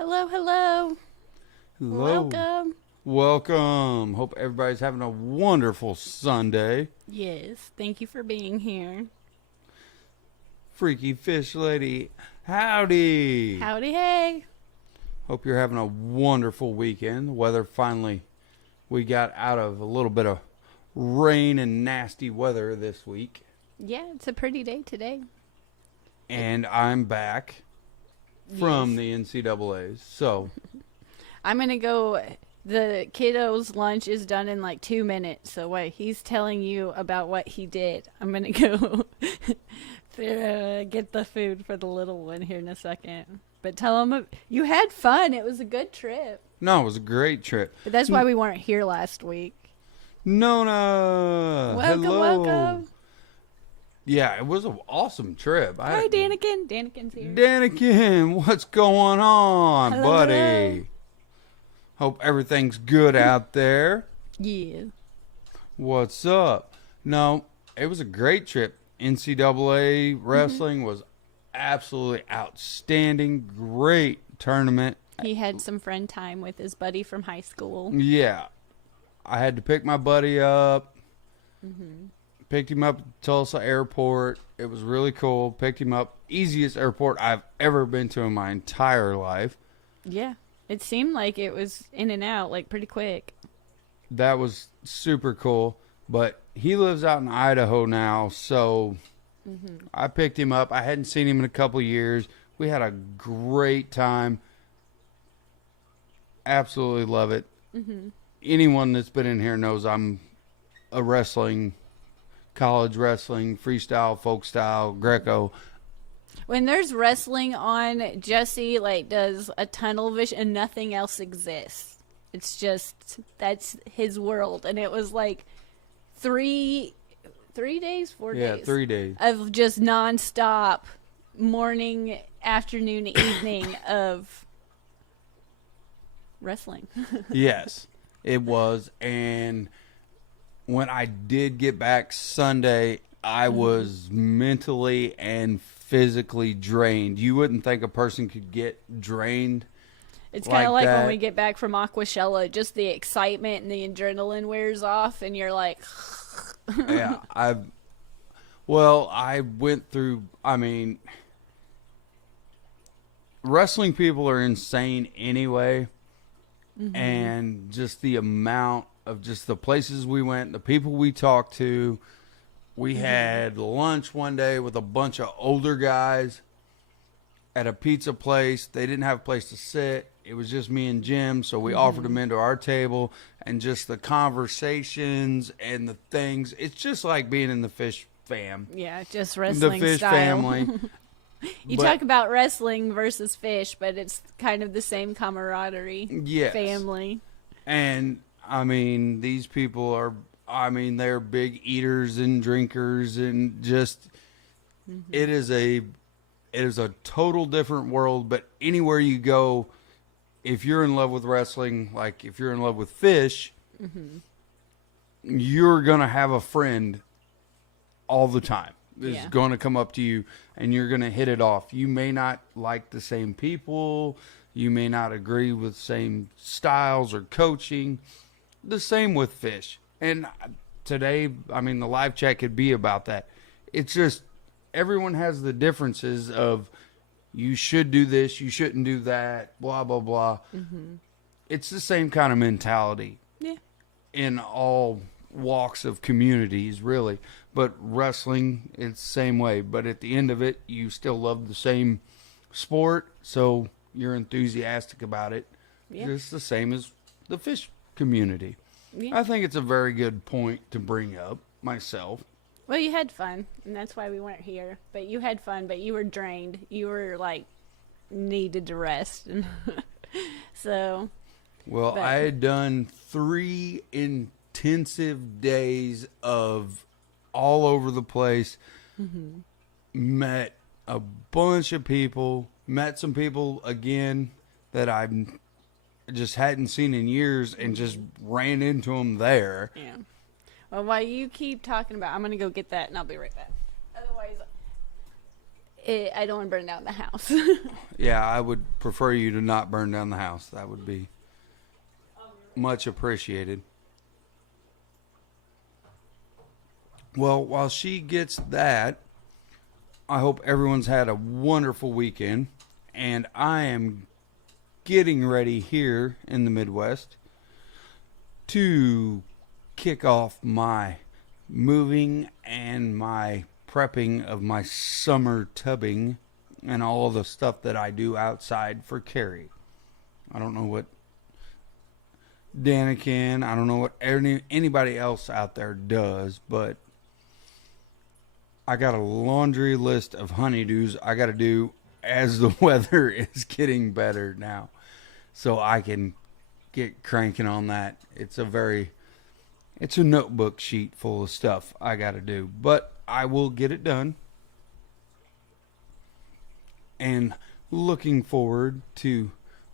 Hello, hello. Hello. Welcome. Welcome. Hope everybody's having a wonderful Sunday. Yes, thank you for being here. Freaky Fish Lady, howdy. Howdy, hey. Hope you're having a wonderful weekend. The weather finally, we got out of a little bit of rain and nasty weather this week. Yeah, it's a pretty day today. And I'm back from Yes. the NCAAs. So, I'm going to go. The kiddo's lunch is done in like 2 minutes. So, what he's telling you about what he did, I'm going to go get the food for the little one here in a second. But tell him you had fun. It was a good trip. no, it was a great trip. But that's why we weren't here last week. Nona, Welcome, hello. welcome. Yeah, it was an awesome trip. Hi, Danikin. Danikin's here. Danikin, what's going on, Hello, buddy? hello. Hope everything's good out there. Yeah. What's up? No, it was a great trip. NCAA wrestling was absolutely outstanding. Great tournament. He had some friend time with his buddy from high school. Yeah, I had to pick my buddy up. Picked him up at Tulsa Airport. It was really cool. Picked him up. Easiest airport I've ever been to in my entire life. Yeah. It seemed like it was in and out, like pretty quick. That was super cool. But he lives out in Idaho now, so I picked him up. I hadn't seen him in a couple years. We had a great time. Absolutely love it. Anyone that's been in here knows I'm a college wrestling, freestyle, folk style, Greco. When there's wrestling on, Jesse like does a tunnel vision and nothing else exists. It's just that's his world, and it was like 4 days Yeah, 3 days. of just nonstop morning, afternoon, evening of wrestling. Yes, it was. And when I did get back Sunday, I was mentally and physically drained. You wouldn't think a person could get drained. It's kind of Like like when that. we get back from Aquashella, just the excitement and the adrenaline wears off, and you're like, Yeah, I went through, wrestling people are insane anyway. And just the amount of just the places we went, the people we talked to. We had lunch one day with a bunch of older guys at a pizza place. They didn't have a place to sit. It was just me and Jim, so we offered them into our table, and just the conversations and the things. It's just like being in the Fish fam. yeah, just The wrestling Fish style. family. You But- talk about wrestling versus fish, but it's kind of the same camaraderie. Yes. Family. And these people are, they're big eaters and drinkers, and just it is a total different world. But anywhere you go, if you're in love with wrestling, like if you're in love with fish, you're gonna have a friend all the time. Is Yeah. going to come up to you, and you're going to hit it off. You may not like the same people. You may not agree with same styles or coaching. The same with fish. And today, the live chat could be about that. It's just everyone has the differences of you should do this, you shouldn't do that, blah, blah, blah. It's the same kind of mentality Yeah. in all walks of communities, really. But wrestling, it's the same way. But at the end of it, you still love the same sport, so you're enthusiastic about it. Yeah. Just the same as the fish community. Yeah. I think it's a very good point to bring up myself. Well, you had fun, and that's why we weren't here. But you had fun, but you were drained. You were like needed to rest, and so Well, But- I had done 3 intensive days of all over the place. Met a bunch of people. Met some people again that I just hadn't seen in years, and just ran into them there. yeah. Well, while you keep talking about, I'm gonna go get that, and I'll be right back. Otherwise, I don't want to burn down the house. Yeah, I would prefer you to not burn down the house. That would be much appreciated. Well, while she gets that, I hope everyone's had a wonderful weekend. And I am getting ready here in the Midwest to kick off my moving and my prepping of my summer tubbing and all the stuff that I do outside for Carrie. I don't know what Danikin, I don't know what anybody else out there does, but I got a laundry list of honeydews I got to do as the weather is getting better now, so I can get cranking on that. It's a notebook sheet full of stuff I got to do, but I will get it done. And looking forward to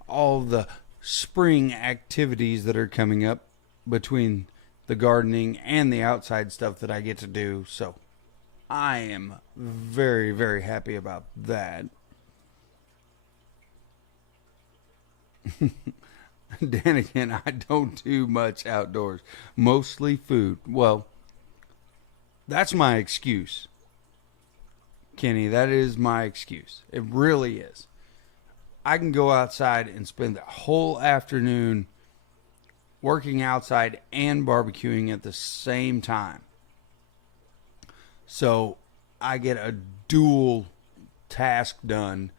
all the spring activities that are coming up between the gardening and the outside stuff that I get to do. So I am very, very happy about that. Then again, I don't do much outdoors. Mostly food. Well, that's my excuse. Kenny, that is my excuse. It really is. I can go outside and spend the whole afternoon working outside and barbecuing at the same time. So I get a dual task done.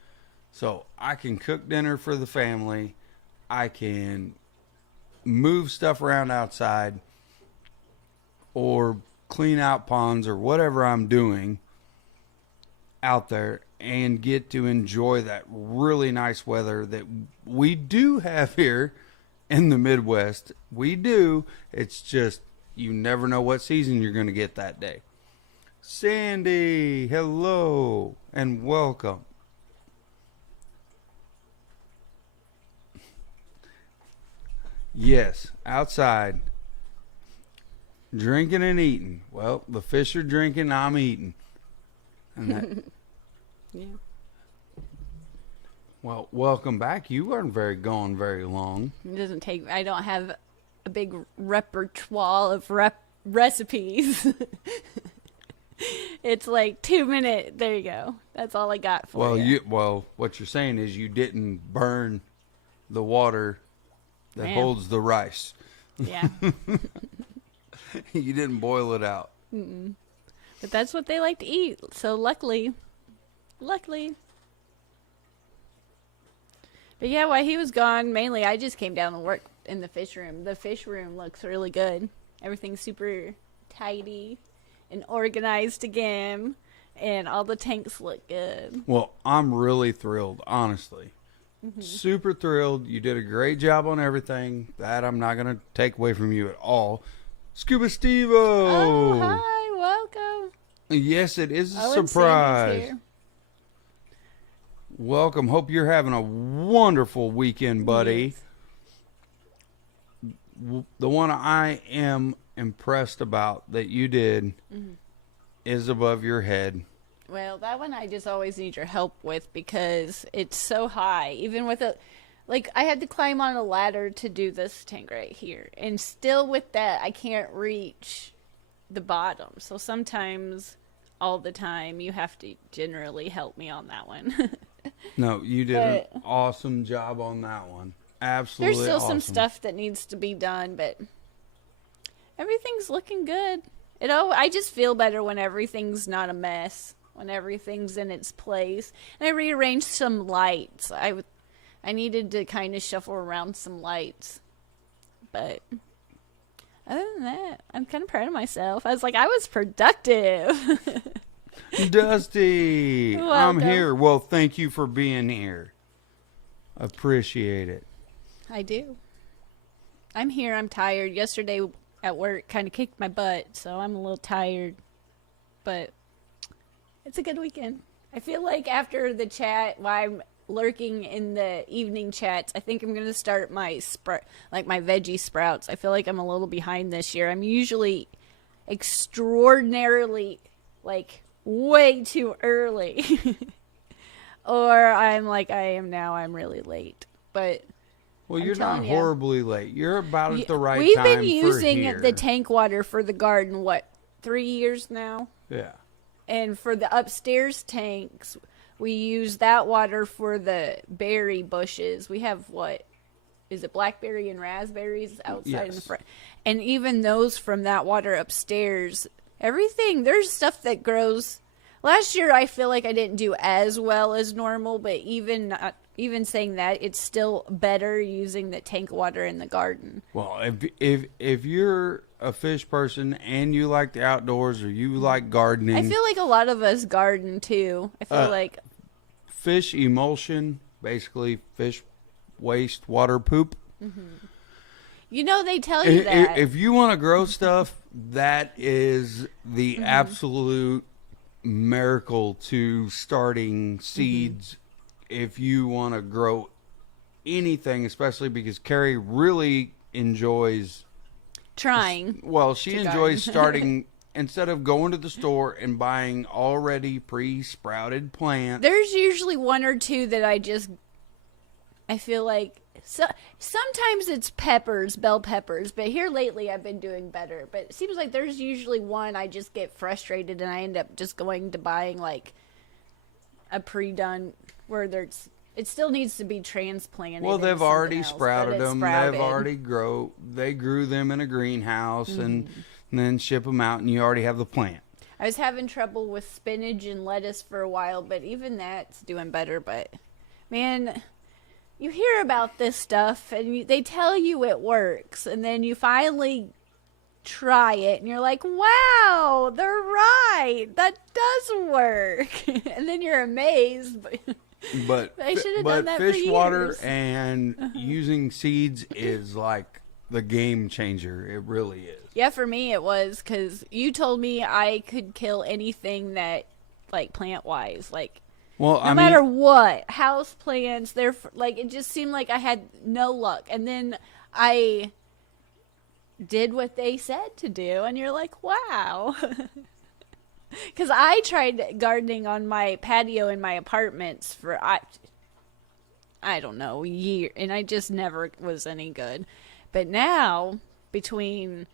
So I can cook dinner for the family. I can move stuff around outside or clean out ponds or whatever I'm doing out there and get to enjoy that really nice weather that we do have here in the Midwest. We do. It's just you never know what season you're going to get that day. Sandy, hello and welcome. Yes, outside. Drinking and eating. Well, the fish are drinking, I'm eating. And that, Yeah. well, welcome back. You weren't gone very long. It doesn't take. I don't have a big repertoire of recipes. It's like 2 minutes. There you go. That's all I got for you. Well, what you're saying is you didn't burn the water that holds the rice. Yeah. You didn't boil it out. Mm-mm. But that's what they like to eat. So luckily. But yeah, while he was gone, mainly I just came down to work in the fish room. The fish room looks really good. Everything's super tidy and organized again. And all the tanks look good. Well, I'm really thrilled, honestly. Mm-hmm. Super thrilled. You did a great job on everything. That I'm not going to take away from you at all. Scuba Steve-O! Oh, hi. Welcome. Yes, it is a Oh, and Sandy's surprise. here. Welcome. Hope you're having a wonderful weekend, buddy. Yes. The one I am impressed about that you did is above your head. Well, that one I just always need your help with because it's so high. Even with I had to climb on a ladder to do this tank right here. And still with that, I can't reach the bottom. So sometimes, all the time, you have to generally help me on that one. No, you did an awesome job on that one. Absolutely There's still some awesome. stuff that needs to be done, but everything's looking good. I just feel better when everything's not a mess, when everything's in its place. And I rearranged some lights. I needed to kind of shuffle around some lights. But other than that, I'm kind of proud of myself. I was productive. Dusty, You're I'm welcome. here. Well, thank you for being here. Appreciate it. I do. I'm here. I'm tired. Yesterday at work kind of kicked my butt, so I'm a little tired. But it's a good weekend. I feel like after the chat, while I'm lurking in the evening chats, I think I'm going to start my my veggie sprouts. I feel like I'm a little behind this year. I'm usually extraordinarily, way too early. or I'm like I am now. I'm really late, but Well, I'm you're not telling ya. horribly late. You're about at the right we've time been for using here. the tank water for the garden. What, 3 years now? Yeah. And for the upstairs tanks, we use that water for the berry bushes. We have what? Is it blackberry and raspberries outside in the Yes. front? And even those from that water upstairs, everything, there's stuff that grows. Last year, I feel like I didn't do as well as normal, but even saying that, it's still better using the tank water in the garden. Well, if you're a fish person and you like the outdoors or you like gardening, I feel like a lot of us garden too. I feel like fish emulsion, basically fish waste, water poop. they tell you that. If you want to grow stuff, that is the absolute miracle to starting seeds. If you want to grow anything, especially because Carrie really enjoys. Trying. Well, she to enjoys garden. starting instead of going to the store and buying already pre-sprouted plants. There's usually one or two that I feel like sometimes it's bell peppers, but here lately I've been doing better. But it seems like there's usually one I just get frustrated and I end up just going to buying like a pre-done where it still needs to be transplanted. Well, into they've something already else, but sprouted it's them. sprouted. They've already they grew them in a greenhouse and then ship them out, and you already have the plant. I was having trouble with spinach and lettuce for a while, but even that's doing better. But man, you hear about this stuff and they tell you it works, and then you finally try it and you're like, wow, they're right, that does work. And then you're amazed. But I should have done that for fish water years. and using seeds is like the game changer. It really is. Yeah, for me it was, because you told me I could kill anything that, like, plant wise, like Well, no matter what, house plants, like, it just seemed like I had no luck. And then I did what they said to do, and you're like, wow. Because I tried gardening on my patio in my apartments for, I don't know, a year, and I just never was any good. But now, between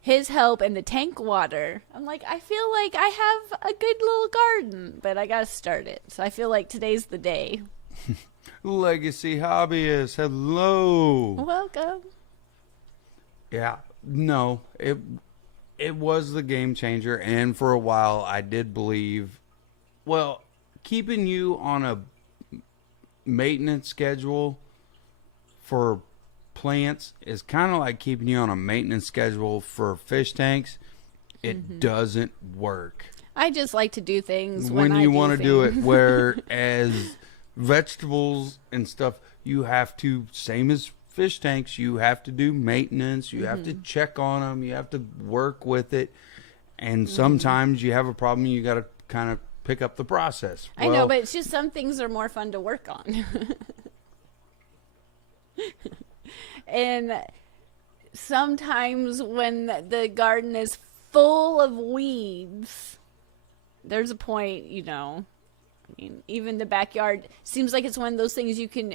his help and the tank water, I'm like, I feel like I have a good little garden, but I gotta start it. So I feel like today's the day. Legacy hobbyist, hello. Welcome. Yeah, no, it was the game changer, and for a while I did believe, well, keeping you on a maintenance schedule for plants is kind of like keeping you on a maintenance schedule for fish tanks. It doesn't work I just like to do things when I you want to do it. things. Whereas vegetables and stuff, you have to, same as fish tanks, you have to do maintenance. You have to check on them. You have to work with it. And sometimes you have a problem. You got to kind of pick up the process. I know, but it's just some things are more fun to work on. And sometimes when the garden is full of weeds, there's a point, I mean, even the backyard seems like it's one of those things you can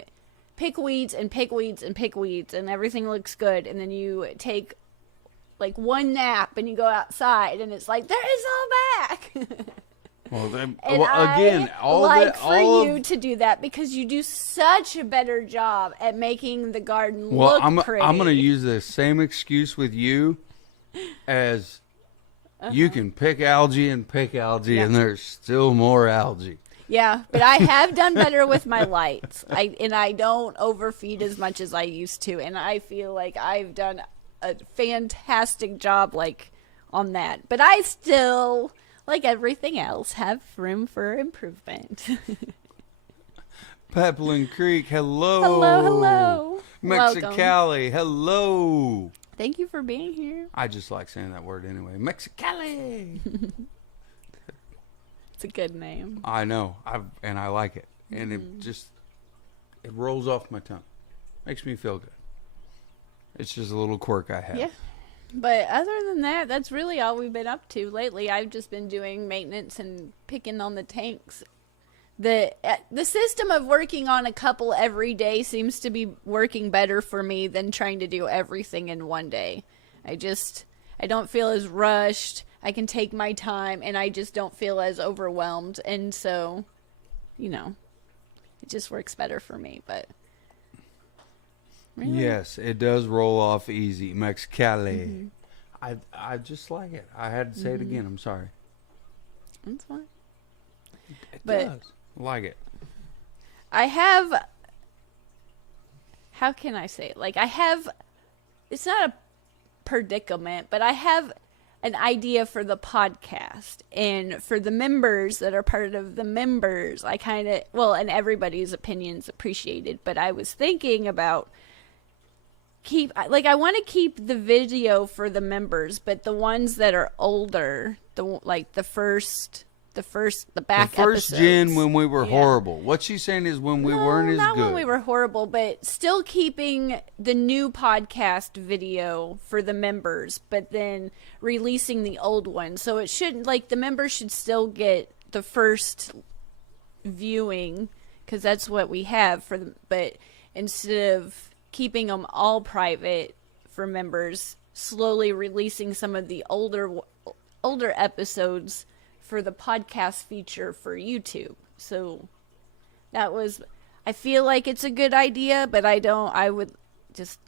pick weeds and pick weeds and pick weeds and everything looks good. And then you take like one nap and you go outside and it's like, there is all back. Well, then, And again, you to do that because you do such a better job at making the garden look pretty. I'm going to use the same excuse with you as you can pick algae and there's still more algae. Yeah, but I have done better with my lights. I don't overfeed as much as I used to, and I feel like I've done a fantastic job on that. But I still, like everything else, have room for improvement. Peplin Creek, hello. Hello. Welcome. Mexicali, hello. Thank you for being here. I just like saying that word anyway. Mexicali. It's a good name. I know. I like it. And it rolls off my tongue. Makes me feel good. It's just a little quirk I have. Yeah. But other than that, that's really all we've been up to lately. I've just been doing maintenance and picking on the tanks. the system of working on a couple every day seems to be working better for me than trying to do everything in one day. I don't feel as rushed. I can take my time, and I just don't feel as overwhelmed. And so, it just works better for me. But really? Yes, it does roll off easy. Mexicali. I just like it. I had to say it again. I'm sorry. That's fine. It But- does. I like it. I have, how can I say it? Like, it's not a predicament, but I have an idea for the podcast. And for the members that are part of the members, and everybody's opinion's appreciated, but I was thinking about I want to keep the video for the members, but the ones that are older, the back The first episodes. gen when we were Yeah. horrible. What she's saying is when we weren't as not good. when we were horrible, but still keeping the new podcast video for the members, but then releasing the old one. So it shouldn't, the members should still get the first viewing, because that's what we have for them. But instead of keeping them all private for members, slowly releasing some of the older episodes for the podcast feature for YouTube. So I feel like it's a good idea, but I would just,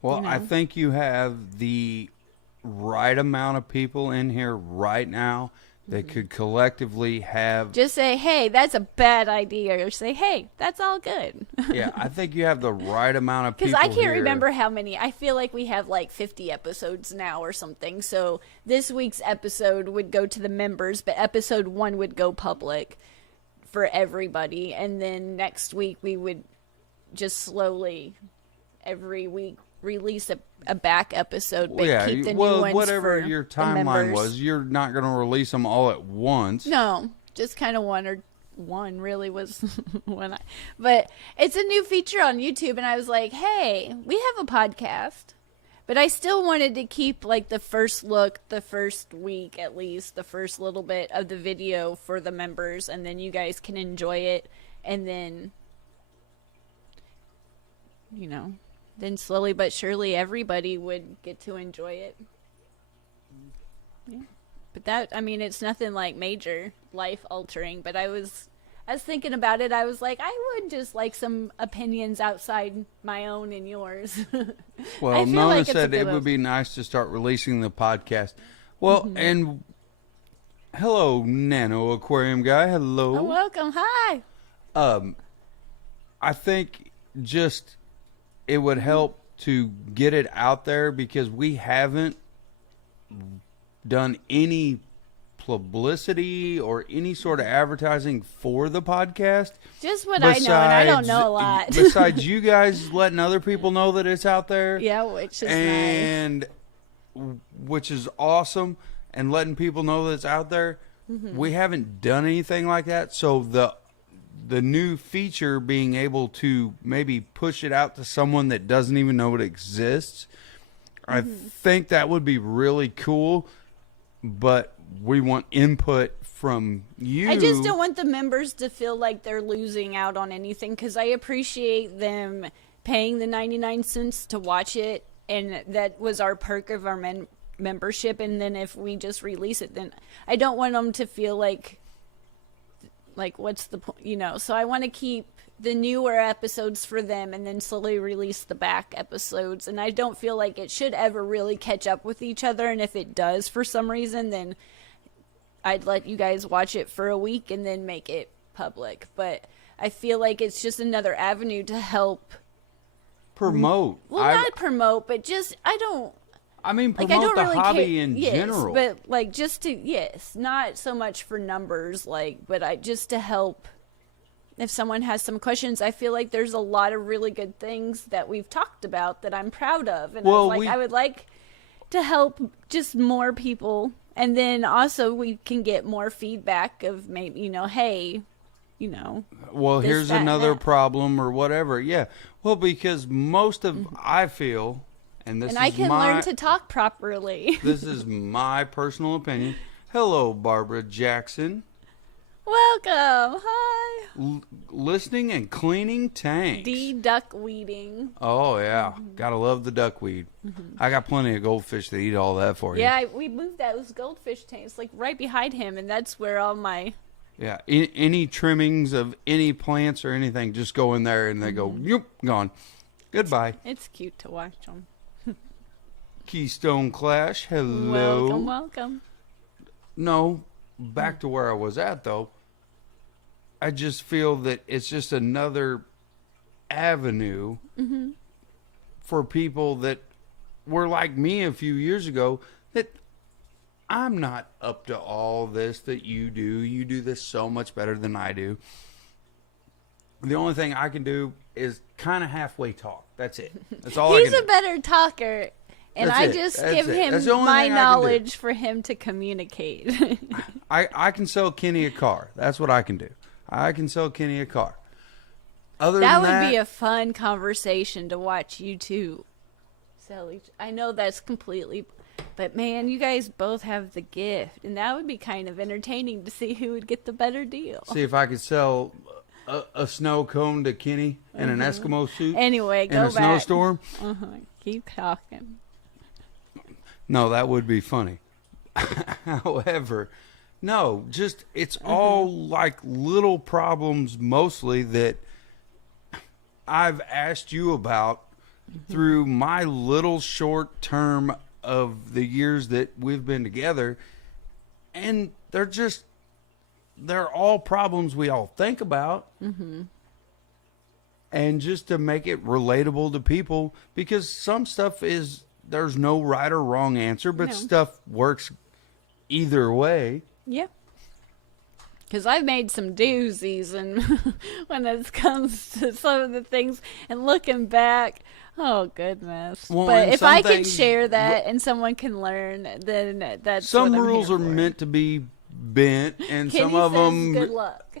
Well, I think you have the right amount of people in here right now that could collectively have. just say, hey, that's a bad idea, or say, hey, that's all good. Yeah, I think you have the right amount of people. Because I can't here. remember how many. I feel like we have 50 episodes now or something. So this week's episode would go to the members, but episode 1 would go public for everybody. And then next week we would just slowly, every week, release a back episode, but keep the new ones whatever for your the timeline members. was, you're not going to release them all at once. No, just kind of one really was when but it's a new feature on YouTube, and I was like, hey, we have a podcast, but I still wanted to keep the first look, the first week at least, the first little bit of the video for the members, and then you guys can enjoy it, and then then slowly but surely everybody would get to enjoy it. Yeah. But it's nothing major life altering, but I was thinking about it. I was like, I would just like some opinions outside my own and yours. Well, I feel Nona like it's a said it good would be nice to start releasing the podcast. Well, and hello, Nano Aquarium Guy. Hello. Oh, welcome. Hi. I think just it would help to get it out there because we haven't done any publicity or any sort of advertising for the podcast. Just what I know, and I don't know a lot. Besides you guys letting other people know that it's out there. Yeah, which is nice. And which is awesome, and letting people know that it's out there. We haven't done anything like that, so the new feature being able to maybe push it out to someone that doesn't even know it exists, I think that would be really cool, but we want input from you. I just don't want the members to feel like they're losing out on anything, because I appreciate them paying the 99 cents to watch it, and that was our perk of our membership. And then if we just release it, then I don't want them to feel like what's the point, so I want to keep the newer episodes for them and then slowly release the back episodes. And I don't feel like it should ever really catch up with each other, and if it does for some reason, then I'd let you guys watch it for a week and then make it public. But I feel like it's just another avenue to help promote. Well, not promote, but just promote I don't the really hobby care. in Yes, general. but just to not so much for numbers, but just to help. If someone has some questions, I feel like there's a lot of really good things that we've talked about that I'm proud of, and I would like to help just more people, and then also we can get more feedback of maybe hey, well, this, here's that, and another that. problem or whatever. Yeah, well, because most of I feel, and this and is I can my learn to talk properly. this is my personal opinion. Hello, Barbara Jackson. Welcome. Hi. Listening and cleaning tanks. Duck weeding. Oh, yeah. Gotta love the duckweed. I got plenty of goldfish that eat all that for you. Yeah, we moved those goldfish tanks like right behind him, and that's where all my... Yeah. Any trimmings of any plants or anything, just go in there and they go, yoop, gone. Goodbye. It's cute to watch them. Keystone Clash, hello. Welcome. No, back to where I was at, though. I just feel that it's just another avenue for people that were like me a few years ago, that I'm not up to all this that you do. You do this so much better than I do. The only thing I can do is kind of halfway talk. That's it. That's all I He's can do. a better talker, and That's I it. just That's give it. him That's the only my thing I can do. knowledge for him to communicate. I can sell Kenny a car. That's what I can do. I can sell Kenny a car. Other That than would be a fun conversation to watch you two sell each. I know that's completely, but man, you guys both have the gift, and that would be kind of entertaining to see who would get the better deal. see if I could sell a snow cone to Kenny in an Eskimo suit Anyway, in go a back. snowstorm. Keep talking. No, that would be funny. However, no, just it's all like little problems mostly that I've asked you about through my little short term of the years that we've been together. And they're all problems we all think about. And just to make it relatable to people, because some stuff there's no right or wrong answer, but No. stuff works either way. Yeah. Because I've made some doozies, and when it comes to some of the things, and looking back, oh goodness. Well, but and if some I could things- share that and someone can learn, then that's Some what I'm rules here are for. meant to be bent, and Kenny some of says them. good luck.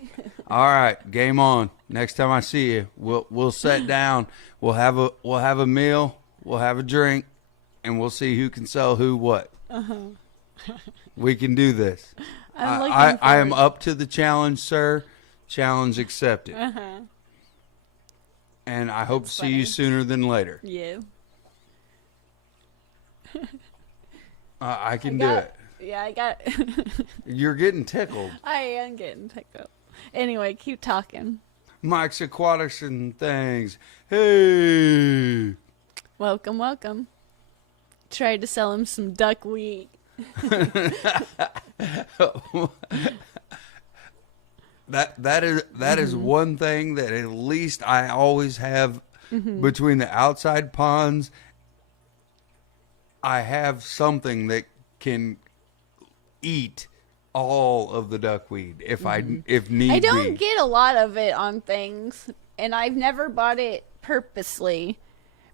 All right, game on. Next time I see you, we'll sit down. We'll have a meal. We'll have a drink, and we'll see who can sell who what. We can do this. I'm looking I am forward- up to the challenge, sir. Challenge accepted. And I hope to see you funny. sooner than later. Yeah. I can do it. Yeah, I got. You're getting tickled. I am getting tickled. Anyway, keep talking. Mike's Aquatics and things. Hey. Welcome. Tried to sell him some duckweed. That is one thing that at least I always have between the outside ponds. I have something that can eat all of the duckweed if if need be. I don't get a lot of it on things, and I've never bought it purposely.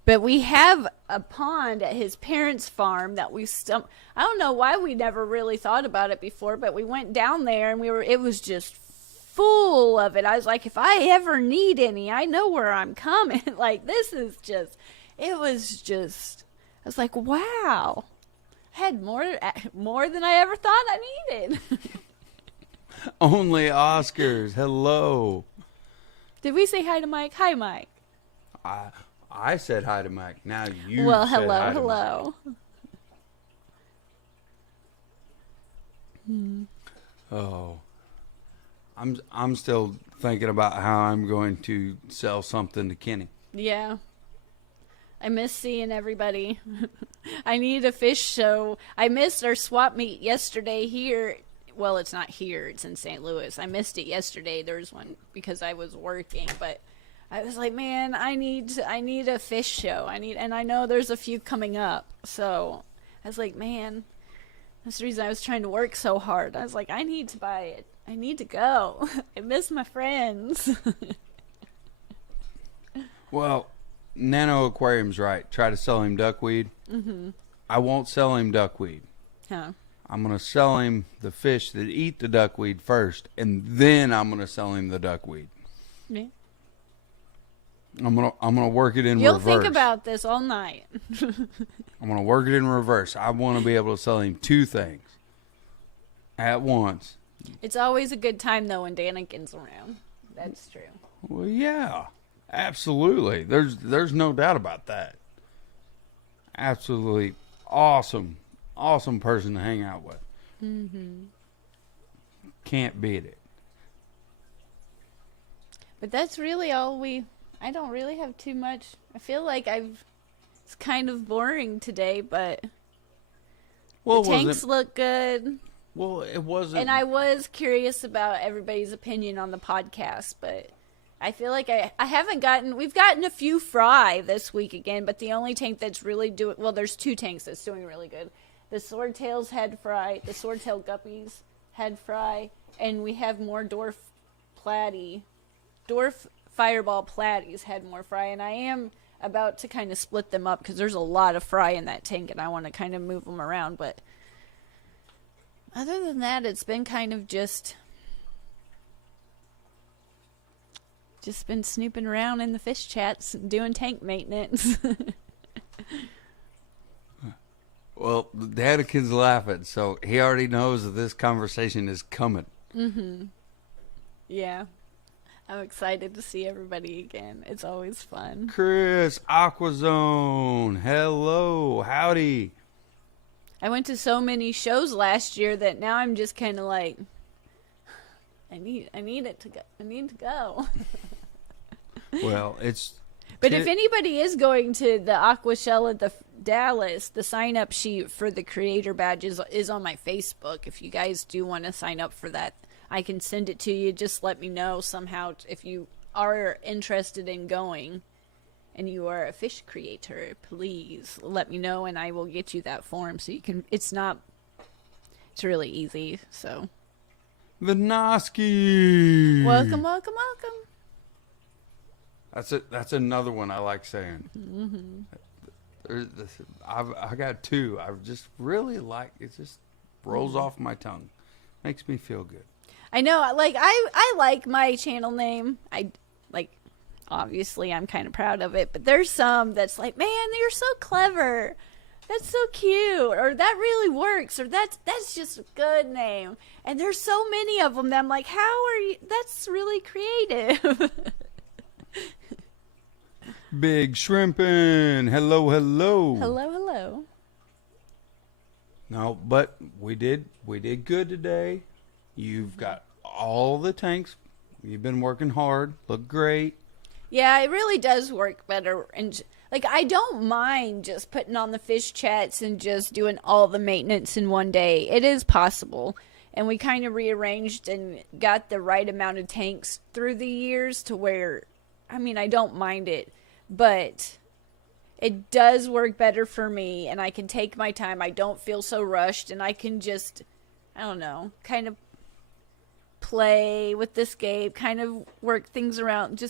But we have a pond at his parents' farm that I don't know why we never really thought about it before, but we went down there and it was just full of it. I was like, if I ever need any, I know where I'm coming. Like, it was like, wow. I had more than I ever thought I needed. Only Oscars. Hello. Did we say hi to Mike? Hi, Mike. I said hi to Mike. Now you. Well, said hi to Mike. hello. Oh, I'm still thinking about how I'm going to sell something to Kenny. Yeah. I miss seeing everybody. I need a fish show. I missed our swap meet yesterday here. Well, it's not here. It's in St. Louis. I missed it yesterday. There was one because I was working, but I was like, man, I need a fish show. And I know there's a few coming up. So I was like, man, that's the reason I was trying to work so hard. I was like, I need to buy it. I need to go. I miss my friends. Well, Nano Aquarium's right. Try to sell him duckweed. I won't sell him duckweed. Huh. I'm going to sell him the fish that eat the duckweed first, and then I'm going to sell him the duckweed. Yeah. I'm gonna work it in You'll reverse. think about this all night. I'm gonna work it in reverse. I want to be able to sell him two things at once. It's always a good time though when Danikin's around. That's true. Well, yeah, absolutely. There's no doubt about that. Absolutely awesome, awesome person to hang out with. Can't beat it. But that's really all I don't really have too much. I feel like it's kind of boring today, but Well, the tanks look good. Well, it wasn't. And I was curious about everybody's opinion on the podcast, but I feel like I haven't we've gotten a few fry this week again, but the only tank that's really well, there's 2 tanks that's doing really good. The Swordtails had fry, the Swordtail Guppies had fry, and we have more Dwarf Fireball Platies had more fry, and I am about to kind of split them up because there's a lot of fry in that tank, and I want to kind of move them around, but other than that, it's been kind of just been snooping around in the fish chats and doing tank maintenance. Well, Danikin's laughing, so he already knows that this conversation is coming. Yeah. I'm excited to see everybody again. It's always fun. Chris, Aquazone, hello, howdy. I went to so many shows last year that now I'm just kind of like, I need to go. Well, it's. But if anybody is going to the Aqua Shell at the Dallas, the sign-up sheet for the creator badges is on my Facebook. If you guys do want to sign up for that, I can send it to you. Just let me know somehow if you are interested in going and you are a fish creator. Please let me know and I will get you that form so you can. It's really easy. So, Vinoski. welcome. That's another one I like saying. I got 2. I just really like it. Just rolls off my tongue, makes me feel good. I know, like I like my channel name. Obviously I'm kind of proud of it, but there's some that's like, man, you're so clever. That's so cute, or that really works, or that's just a good name. And there's so many of them that I'm like, how are you? That's really creative. Big Shrimpin', hello. No, but we did good today. You've got all the tanks. You've been working hard. Look great. Yeah, it really does work better. And I don't mind just putting on the fish chats and just doing all the maintenance in one day. It is possible. And we kind of rearranged and got the right amount of tanks through the years to where, I don't mind it. But it does work better for me, and I can take my time. I don't feel so rushed, and I can just, kind of play with this game, kind of work things around.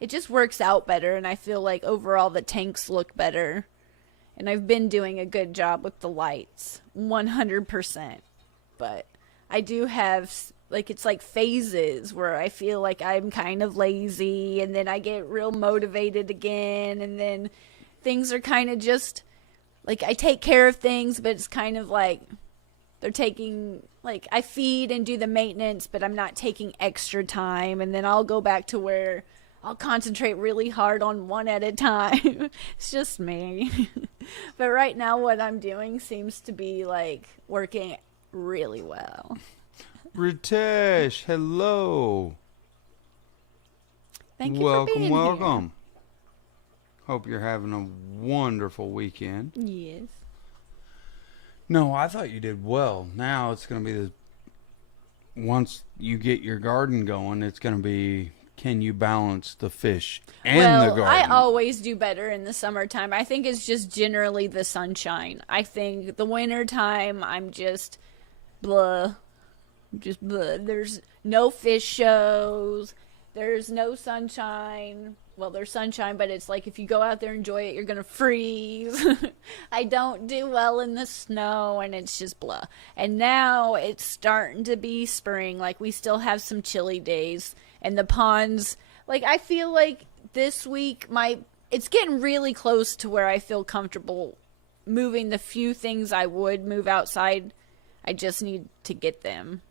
It just works out better, and I feel like overall the tanks look better. And I've been doing a good job with the lights, 100%. But I do have, it's like phases where I feel like I'm kind of lazy, and then I get real motivated again, and then things are kind of just, I take care of things, but it's kind of like they're taking, I feed and do the maintenance, but I'm not taking extra time, and then I'll go back to where I'll concentrate really hard on one at a time. It's just me. But right now what I'm doing seems to be, working really well. Ritesh, hello. Thank you for being here. Welcome. Hope you're having a wonderful weekend. Yes. No, I thought you did well. Now it's going to be once you get your garden going, it's going to be, can you balance the fish and the garden? I always do better in the summertime. I think it's just generally the sunshine. I think the wintertime, I'm just blah. There's no fish shows. There's no sunshine. Well, there's sunshine, but it's if you go out there and enjoy it, you're going to freeze. I don't do well in the snow, and it's just blah. And now it's starting to be spring. We still have some chilly days. And the ponds, I feel like this week it's getting really close to where I feel comfortable moving the few things I would move outside. I just need to get them.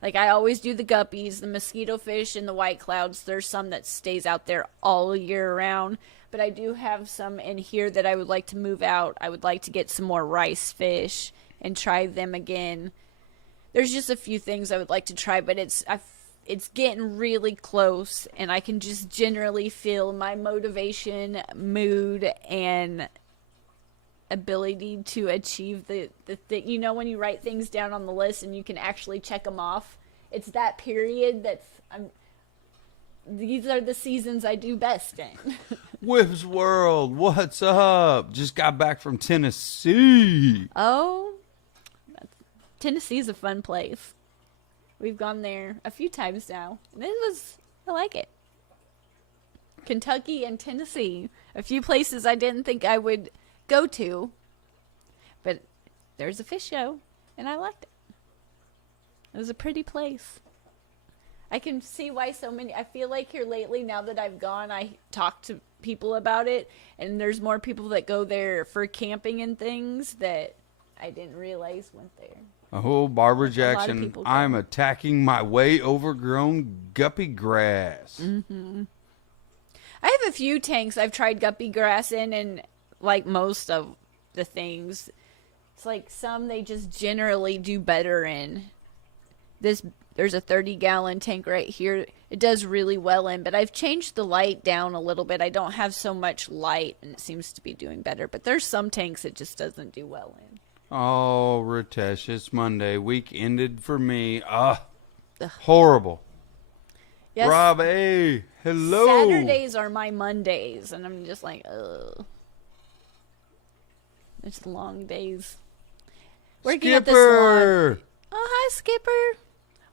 Like, I always do the guppies, the mosquito fish, and the white clouds. There's some that stays out there all year round. But I do have some in here that I would like to move out. I would like to get some more rice fish and try them again. There's just a few things I would like to try, but it's getting really close, and I can just generally feel my motivation, mood, and ability to achieve the thing. You know, when you write things down on the list and you can actually check them off, it's that period these are the seasons I do best in. Whips World, what's up? Just got back from Tennessee. Oh, Tennessee's a fun place. We've gone there a few times now. And I like it. Kentucky and Tennessee, a few places I didn't think I would go to, but there's a fish show, and I liked it. It was a pretty place. I can see why I feel like here lately, now that I've gone, I talk to people about it, and there's more people that go there for camping and things that I didn't realize went there. Oh, Barbara Jackson, I'm attacking my way overgrown guppy grass. Mm-hmm. I have a few tanks I've tried guppy grass in, and like most of the things, it's like some they just generally do better in. There's a 30-gallon tank right here. It does really well in, but I've changed the light down a little bit. I don't have so much light, and it seems to be doing better. But there's some tanks it just doesn't do well in. Oh, Ritesh, it's Monday. Week ended for me. Horrible. Yes. Rob A, hello. Saturdays are my Mondays, and I'm just like, ugh. It's long days. Working at the salon. Oh, hi, Skipper.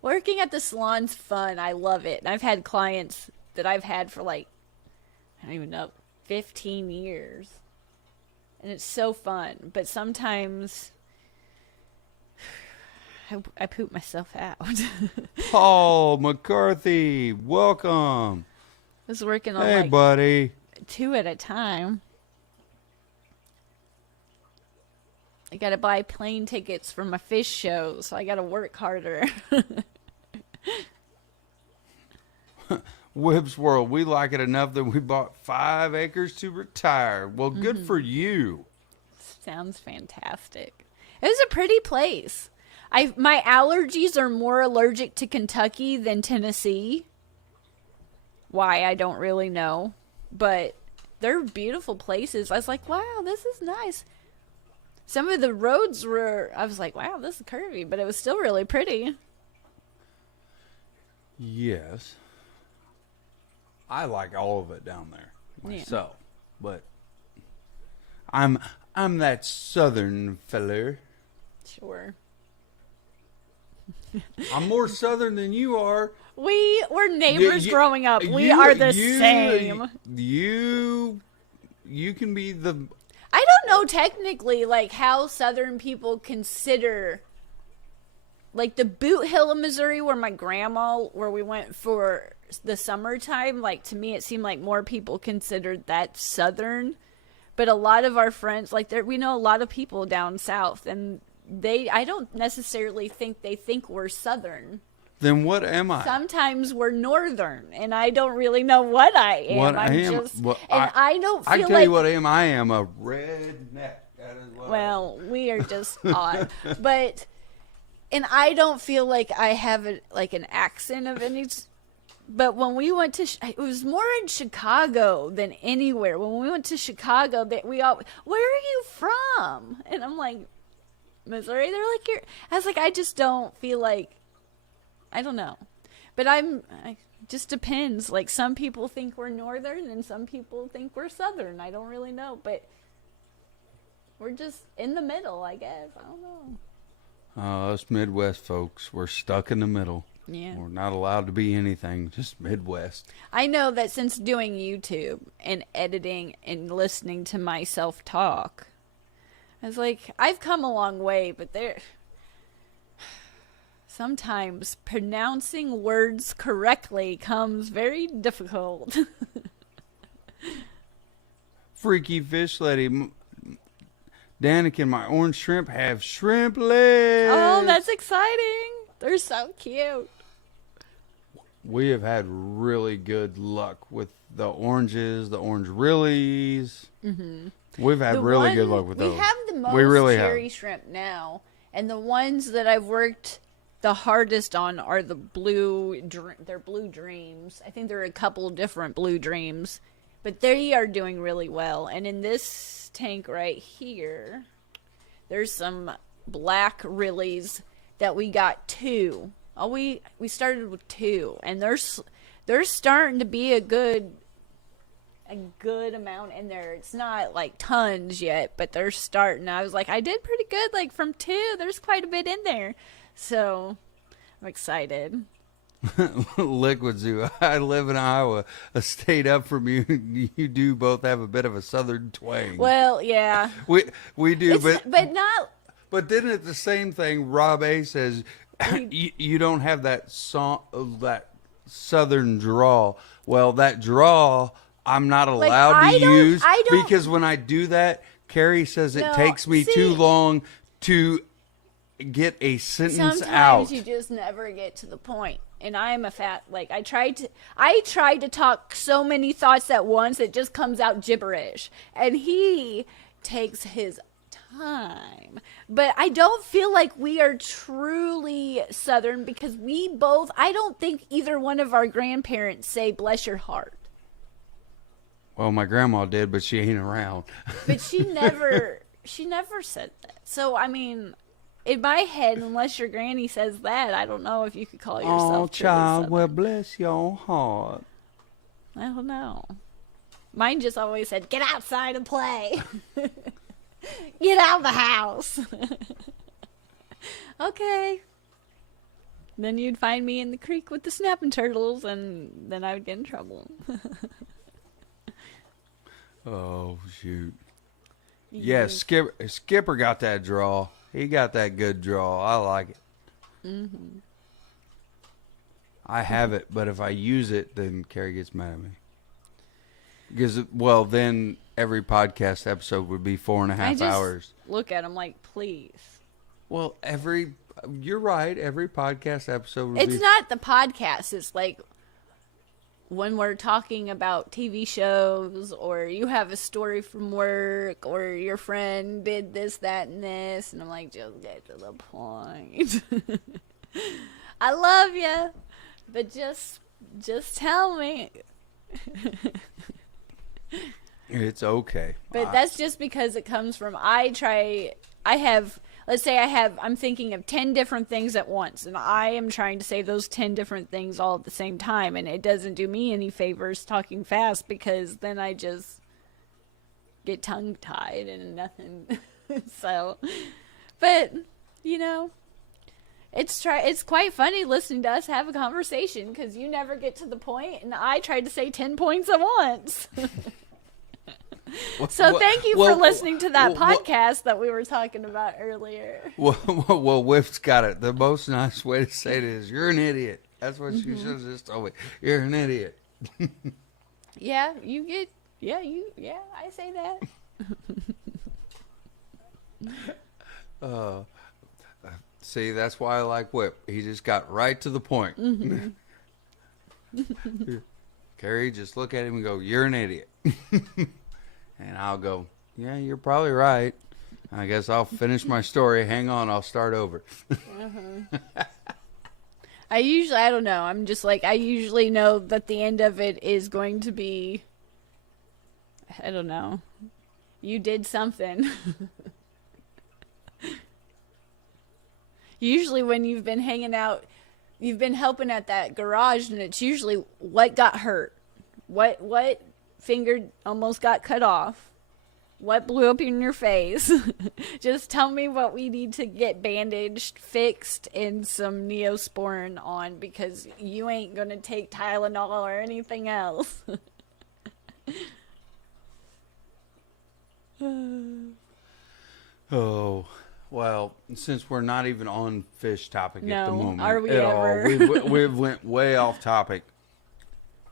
Working at the salon's fun. I love it. And I've had clients that I've had for like, I don't even know, 15 years. And it's so fun. But sometimes I poop myself out. Paul McCarthy, welcome. I was working on hey, buddy. 2 at a time. I gotta buy plane tickets for my fish show, so I gotta work harder. Whips World, we like it enough that we bought 5 acres to retire. Well, good for you. Sounds fantastic. It was a pretty place. My allergies are more allergic to Kentucky than Tennessee. Why, I don't really know. But they're beautiful places. I was like, wow, this is nice. Some of the roads I was like, wow, this is curvy, but it was still really pretty. Yes. I like all of it down there myself, but I'm that southern feller. Sure. I'm more southern than you are. We were neighbors growing up. We are the same. You can be the... I don't know technically like how southern people consider like the Boot Hill of Missouri where we went for the summertime. Like to me it seemed like more people considered that southern, but a lot of our friends we know a lot of people down south, and I don't necessarily think they think we're southern. Then what am I? Sometimes we're northern, and I don't really know what I am. I don't feel I can tell you what I am. I am a redneck. That is what well, we are just odd. And I don't feel like I have an accent of any. But when we went to, it was more in Chicago than anywhere. When we went to Chicago, where are you from? And I'm like, Missouri. They're like, I was like, I just don't feel like. I don't know. But it just depends. Like, some people think we're northern and some people think we're southern. I don't really know. But we're just in the middle, I guess. I don't know. Us Midwest folks, we're stuck in the middle. Yeah. We're not allowed to be anything, just Midwest. I know that since doing YouTube and editing and listening to myself talk, I was like, I've come a long way, but sometimes pronouncing words correctly comes very difficult. Freaky Fish Lady. Danica and my orange shrimp have shrimp legs. Oh, that's exciting. They're so cute. We have had really good luck with the oranges, the orange Rillies. Mm-hmm. We've had really good luck with those. We have the most really cherry shrimp now, and the ones that I've worked the hardest on are the blue. They're Blue Dreams. I think there are a couple different Blue Dreams, but they are doing really well. And in this tank right here, there's some black Rillies that we got 2. Oh, we started with 2, and they're starting to be a good amount in there. It's not like tons yet, but they're starting. I was like, I did pretty good. Like from 2, there's quite a bit in there, so I'm excited. Liquid Zoo. I live in Iowa, a state up from you. You do both have a bit of a southern twang. Well, yeah, we do, but not. But then it's the same thing. Rob A says you don't have that that southern drawl. Well, that drawl I'm not allowed to use because when I do that, Carrie says it takes me too long to get a sentence out. Sometimes you just never get to the point. And I am a I tried to talk so many thoughts at once it just comes out gibberish. And he takes his time. But I don't feel like we are truly Southern because I don't think either one of our grandparents say bless your heart. Well, my grandma did, but she ain't around. But she never said that. So, I mean, in my head, unless your granny says that, I don't know if you could call yourself Oh, child, Southern. well, bless your heart. I don't know. Mine just always said, get outside and play. Get out of the house. Okay. Then you'd find me in the creek with the snapping turtles, and then I would get in trouble. Oh, shoot. Yeah, Skipper got that draw. He got that good draw. I like it. Mm-hmm. I have it, but if I use it, then Carrie gets mad at me. Because, well, then every podcast episode would be 4.5 hours. Look at him like, please. Well, you're right. Every podcast episode would be. It's not the podcast. It's like when we're talking about TV shows, or you have a story from work, or your friend did this, that, and this, and I'm like, just get to the point. I love you, but just tell me. It's okay. But that's just because it comes from, I'm thinking of 10 different things at once, and I am trying to say those 10 different things all at the same time, and it doesn't do me any favors talking fast because then I just get tongue-tied and nothing. So, but, it's quite funny listening to us have a conversation because you never get to the point, and I tried to say 10 points at once. So thank you for listening to that podcast that we were talking about earlier. Well, Whiff's got it. The most nice way to say it is, you're an idiot. That's what she should have just told me. You're an idiot. Yeah, I say that. See, that's why I like Whip. He just got right to the point. Mm-hmm. Carrie, just look at him and go, you're an idiot. And I'll go, yeah, you're probably right. I guess I'll finish my story. Hang on, I'll start over. I don't know. I'm just like, I usually know that the end of it is going to be, I don't know. You did something. Usually when you've been hanging out, you've been helping at that garage, and it's usually what got hurt. What finger almost got cut off. What blew up in your face? Just tell me what we need to get bandaged, fixed, and some Neosporin on, because you ain't going to take Tylenol or anything else. Oh, well, since we're not even on fish topic at the moment. Are we at ever? All, we went way off topic.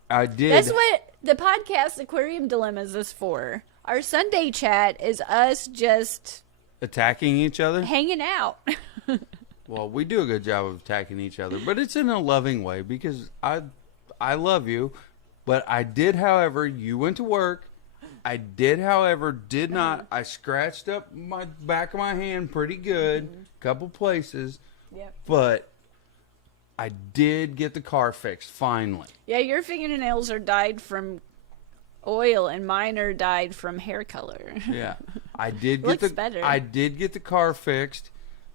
That's what the podcast Aquarium Dilemmas is for. Our Sunday chat is us just attacking each other, hanging out. Well, we do a good job of attacking each other, but it's in a loving way because I love you. But I did, however, you went to work. I did, however, did not. I scratched up my back of my hand pretty good, couple places. Yep. But I did get the car fixed finally. Yeah, your fingernails are dyed from oil, and mine are dyed from hair color. Yeah, I did get Looks the better. I did get the car fixed.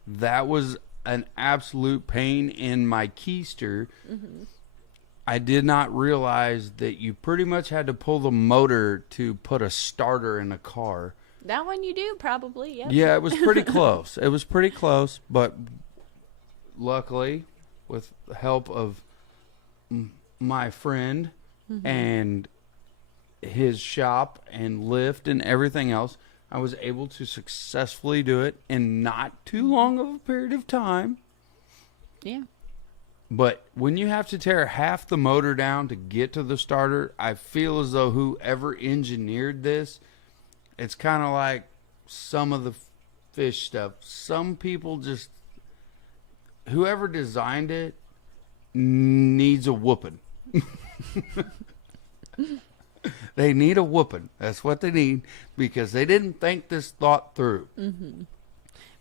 That was an absolute pain in my keister. I did not realize that you pretty much had to pull the motor to put a starter in a car. That one you do, probably, yep. Yeah, it was pretty close. It was pretty close, but luckily, with the help of my friend and his shop and lift and everything else, I was able to successfully do it in not too long of a period of time. Yeah. But when you have to tear half the motor down to get to the starter, I feel as though whoever engineered this, it's kind of like some of the fish stuff. Some people just, whoever designed it needs a whooping. They need a whooping. That's what they need because they didn't think this thought through.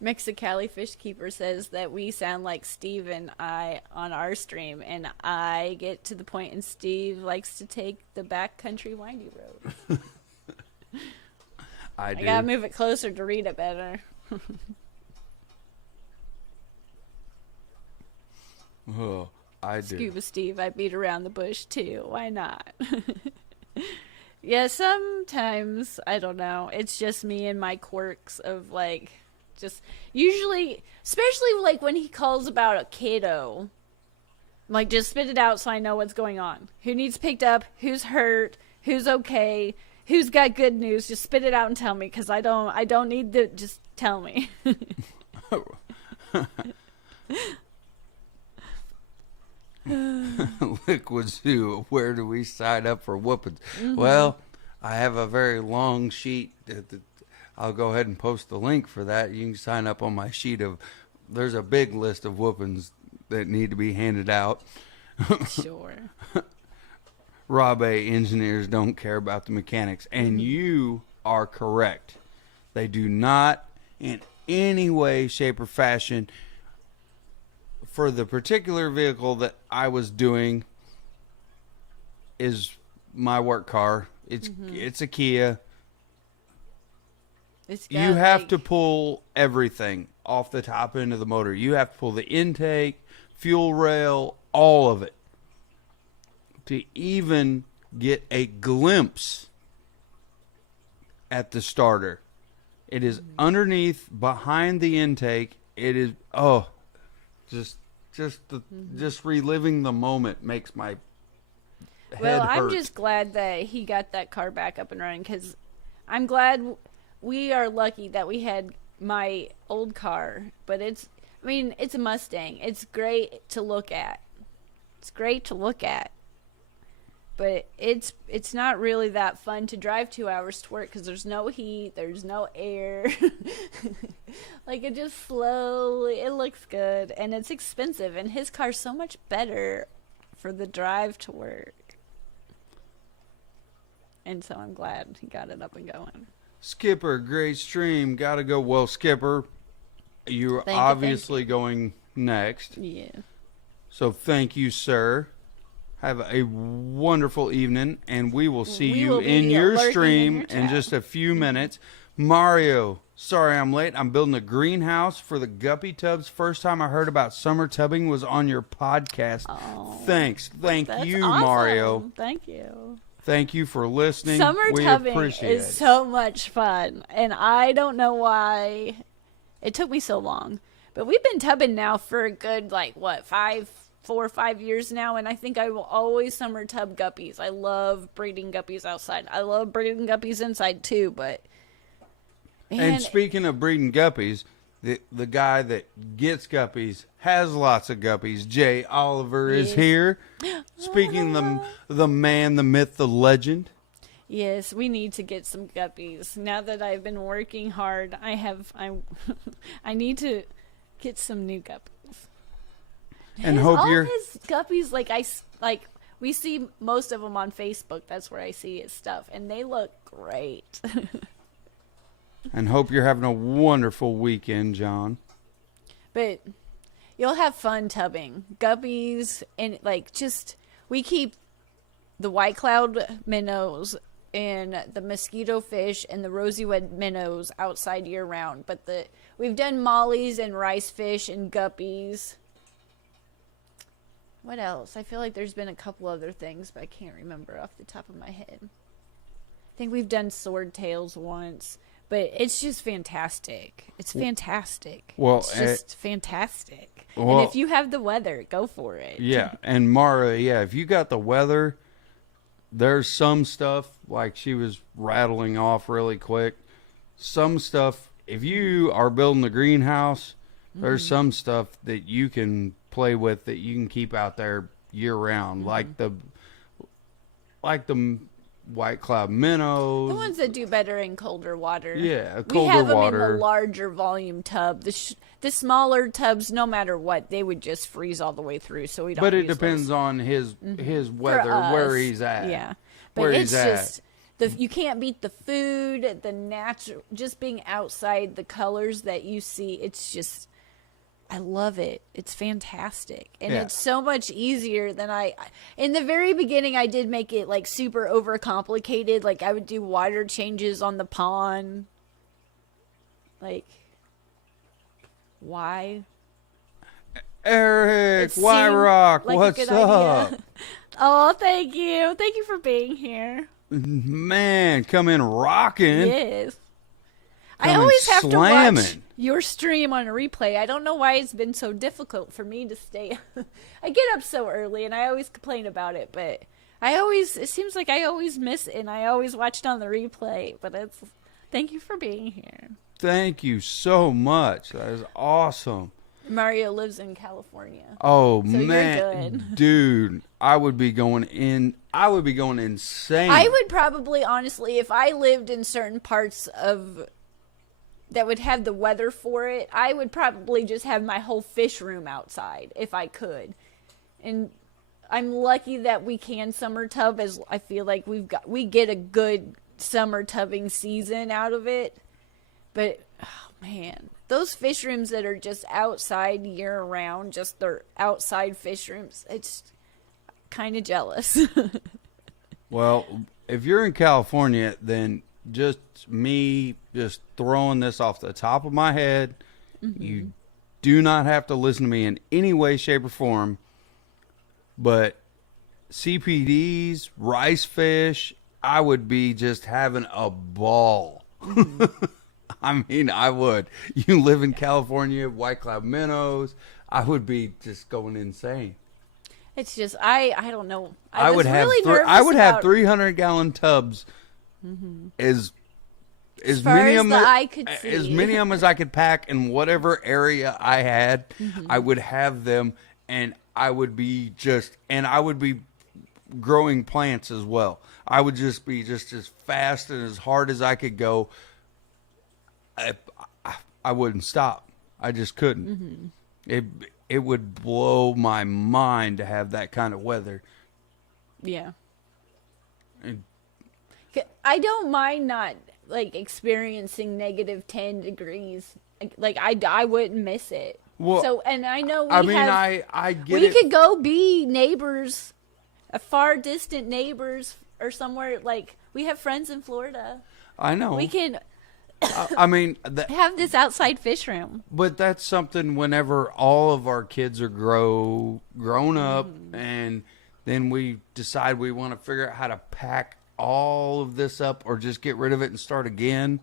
Mexicali Fish Keeper says that we sound like Steve and I on our stream, and I get to the point, and Steve likes to take the backcountry windy road. I I do. gotta move it closer to read it better. Oh, I do. Scuba Steve, I beat around the bush too. Why not? Yeah, sometimes, I don't know. It's just me and my quirks of like, just usually, especially like when he calls about a kiddo. Like, just spit it out so I know what's going on. Who needs picked up? Who's hurt? Who's okay? Who's got good news? Just spit it out and tell me, because I don't need to, just tell me. Liquid Zoo, where do we sign up for whoopings? Well, I have a very long sheet. I'll go ahead and post the link for that. You can sign up on my sheet of, there's a big list of whoopings that need to be handed out. Sure. Rob A. engineers don't care about the mechanics. And you are correct. They do not in any way, shape, or fashion. For the particular vehicle that I was doing is my work car. It's a Kia. It's You have like, to pull everything off the top end of the motor. You have to pull the intake, fuel rail, all of it to even get a glimpse at the starter. It is underneath, behind the intake. It is just reliving the moment makes my head Well, hurt. I'm just glad that he got that car back up and running, because I'm glad we are lucky that we had my old car. But it's a Mustang. It's great to look at. It's great to look at. But it's not really that fun to drive 2 hours to work, because there's no heat, there's no air. Like, it just slowly, it looks good, and it's expensive, and his car's so much better for the drive to work. And so I'm glad he got it up and going. Skipper, great stream. Gotta go. Well, Skipper, you're Thank you, obviously going next. Yeah. So thank you, sir. Have a wonderful evening, and we will see We you will in be your lurking in stream your in chat. just a few minutes. Mario, sorry I'm late. I'm building a greenhouse for the guppy tubs. First time I heard about summer tubbing was on your podcast. Oh, Thanks. Thank that's you, awesome. Mario. Thank you. Thank you for listening. Summer we tubbing appreciate is it. so much fun, and I don't know why it took me so long. But we've been tubbing now for a good, 4 or 5 years now, and I think I will always summer tub guppies. I love breeding guppies outside. I love breeding guppies inside too, but man, And speaking of breeding guppies, the guy that gets guppies has lots of guppies. Jay Oliver is Yes. here. Speaking the man, the myth, the legend. yes, we need to get some guppies. Now that I've been working hard, I need to get some new guppies. And hope all you're his guppies, like we see most of them on Facebook. That's where I see his stuff, and they look great. and hope you're having a wonderful weekend, John. But you'll have fun tubbing guppies, and we keep the white cloud minnows and the mosquito fish and the rosy red minnows outside year round. But we've done mollies and rice fish and guppies. What else? I feel like there's been a couple other things, but I can't remember off the top of my head. I think we've done swordtails once, but it's just fantastic. It's fantastic. Well, it's just fantastic. well, and if you have the weather, go for it. Yeah, and Mara, yeah, if you got the weather, there's some stuff, like she was rattling off really quick. Some stuff, if you are building a greenhouse, there's some stuff that you can play with that you can keep out there year round, like the white cloud minnows. The ones that do better in colder water. Yeah, we colder have them water. in the larger volume tub. The smaller tubs, no matter what, they would just freeze all the way through. So we don't. But it use depends those. on his weather, For us, where he's at. Yeah, but where it's he's at. just you can't beat the food, the natural, just being outside, the colors that you see. It's just, I love it. It's fantastic, and Yeah. it's so much easier than in the very beginning. I did make it like super overcomplicated. Like I would do water changes on the pond. Like, why? Eric, It Y seemed Rock, like a what's good up? idea. Oh, thank you. Thank you for being here. Man, come in rocking. Yes. I Coming always have to watch slamming. your stream on a replay. I don't know why it's been so difficult for me to stay. I get up so early and I always complain about it, but it seems like I always miss it and I always watch it on the replay. But thank you for being here. Thank you so much. That is awesome. Mario lives in California. Oh So you're man, good. dude, I would be going insane. I would probably, honestly, if I lived in certain parts of that would have the weather for it, I would probably just have my whole fish room outside if I could. And I'm lucky that we can summer tub, as I feel like we get a good summer tubbing season out of it. But oh man, those fish rooms that are just outside year round, just their outside fish rooms, it's kind of jealous. Well, if you're in California, then just throwing this off the top of my head, you do not have to listen to me in any way, shape, or form. But CPDs, rice fish, I would be just having a ball. I mean, I would. You live in California, white cloud minnows, I would be just going insane. It's just I don't know. I would was have really nervous I would have about- 300-gallon tubs as far many as of them the eye could as see. many of them as I could pack in whatever area I had. Mm-hmm. I would have them, and I would be growing plants as well. I would just be just as fast and as hard as I could go. I wouldn't stop. I just couldn't. It would blow my mind to have that kind of weather. Yeah. And- I don't mind not experiencing negative 10 degrees. Like I wouldn't miss it. Well, so and I know I get we it. could go be neighbors, far distant neighbors or somewhere. Like we have friends in Florida. I know. We can I mean, have this outside fish room. but that's something whenever all of our kids are grown up, and then we decide we want to figure out how to pack all of this up or just get rid of it and start again,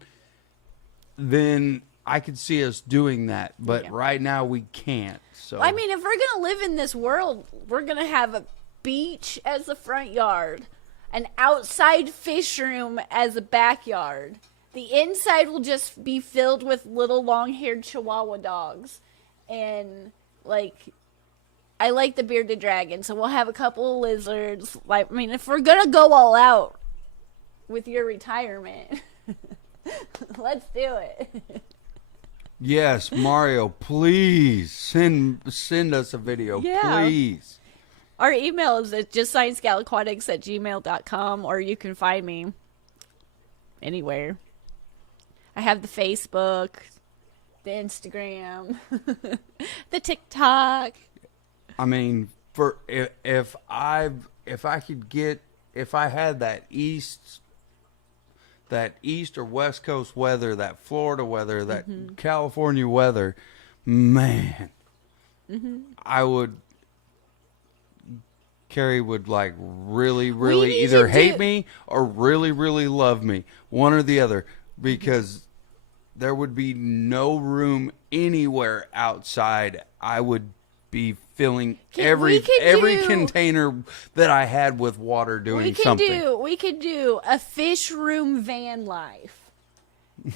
then I could see us doing that. But Yeah. right now we can't. So I mean, if we're going to live in this world, we're going to have a beach as the front yard, an outside fish room as a backyard. The inside will just be filled with little long-haired Chihuahua dogs. And, I like the bearded dragon, so we'll have a couple of lizards. If we're going to go all out with your retirement, let's do it. Yes, Mario, please send us a video, Yeah. please. Our email is at justsciencegalacquatics@gmail.com, or you can find me anywhere. I have the Facebook, the Instagram, the TikTok. I mean, for if I had that east or west coast weather, that Florida weather, that California weather, man, I would. Carrie would like really need either to hate do- me or really love me, one or the other, because there would be no room anywhere outside. I would be filling every container that I had with water doing something. We could do a fish room van life.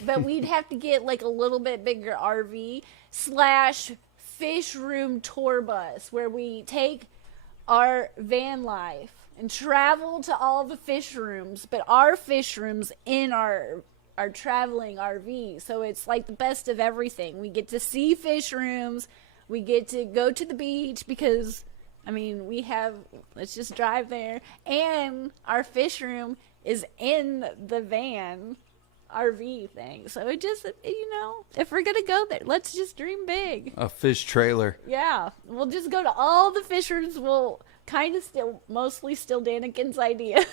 But we'd have to get like a little bit bigger RV / fish room tour bus where we take our van life and travel to all the fish rooms, but our fish rooms in our traveling RV. So it's like the best of everything. We get to see fish rooms. We get to go to the beach because, I mean, let's just drive there. And our fish room is in the van RV thing. So it just, if we're going to go there, let's just dream big. A fish trailer. Yeah. We'll just go to all the fish rooms. We'll mostly still Daniken's idea.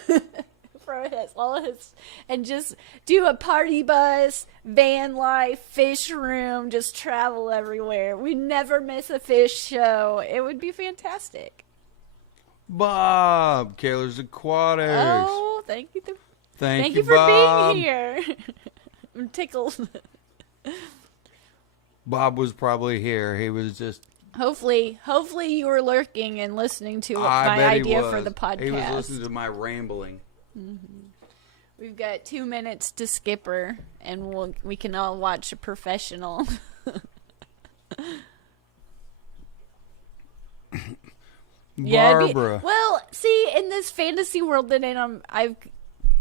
And just do a party bus, van life, fish room, just travel everywhere. We never miss a fish show. It would be fantastic. Bob, Kaler's Aquatics. Oh, thank you. Thank you for Bob. being here. I'm tickled. Bob was probably here. He was just. Hopefully you were lurking and listening to I my bet he idea was. for the podcast. He was listening to my rambling. We've got 2 minutes to skipper, and we can all watch a professional. Barbara. Well, see, in this fantasy world that I've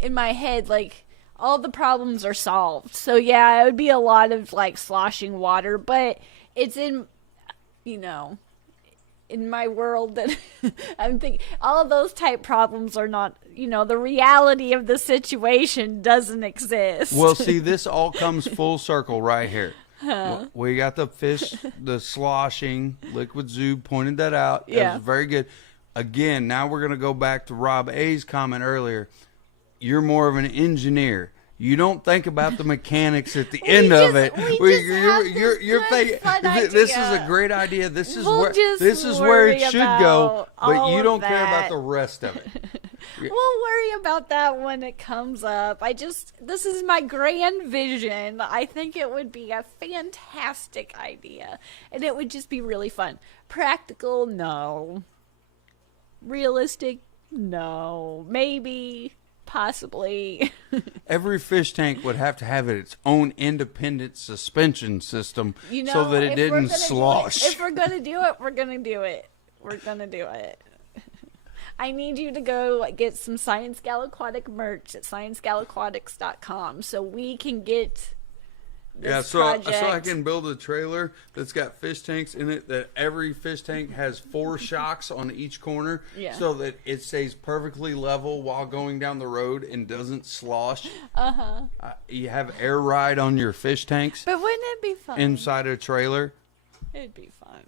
in my head, like, all the problems are solved. So yeah, it would be a lot of like sloshing water, but it's in my world that I'm thinking all of those type problems are not, the reality of the situation doesn't exist. Well, see, this all comes full circle right here. We got the fish, the sloshing, Liquid Zoo pointed that out. Yeah. That was very good. Again, now we're going to go back to Rob A's comment earlier. You're more of an engineer. You don't think about the mechanics at the end of it. You're thinking this is a great idea. This is where it should go, but you don't care about the rest of it. We'll worry about that when it comes up. This is my grand vision. I think it would be a fantastic idea, and it would just be really fun. Practical, no. Realistic, no. Maybe. Possibly. Every fish tank would have to have its own independent suspension system so that it didn't slosh. If we're going to do it, we're going to do it. We're going to do it. I need you to go get some Science Gal Aquatic merch at sciencegalaquatics.com so we can get this project. So I can build a trailer that's got fish tanks in it, that every fish tank has 4 shocks on each corner, so that it stays perfectly level while going down the road and doesn't slosh. You have air ride on your fish tanks. But wouldn't it be fun? Inside a trailer. It'd be fun.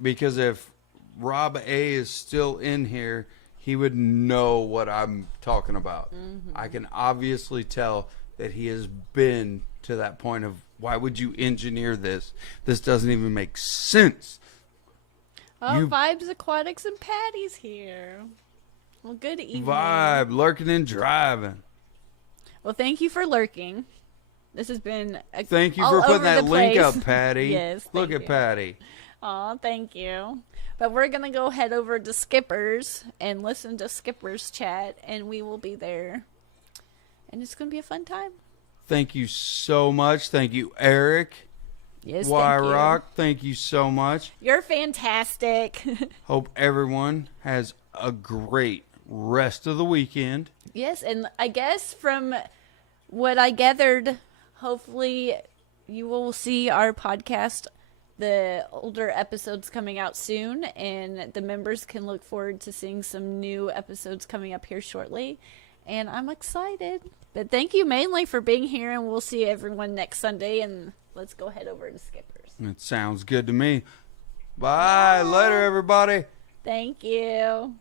Because if Rob A is still in here, he would know what I'm talking about. I can obviously tell that he has been to that point of, why would you engineer this? This doesn't even make sense. Oh, Vibes Aquatics and Patty's here. Well, good evening. Vibe, lurking and driving. Well, thank you for lurking. This has been thank you for putting that link up, Patty. Yes, look at Patty. Aw, thank you. But we're going to go head over to Skipper's and listen to Skipper's chat, and we will be there. And it's going to be a fun time. Thank you so much. Thank you, Eric. Yes, thank you. Rock, thank you so much. You're fantastic. Hope everyone has a great rest of the weekend. Yes, and I guess from what I gathered, hopefully you will see our podcast, the older episodes coming out soon, and the members can look forward to seeing some new episodes coming up here shortly. And I'm excited. But thank you mainly for being here, and we'll see everyone next Sunday. And let's go head over to Skipper's. It sounds good to me. Bye. Later, everybody. Thank you.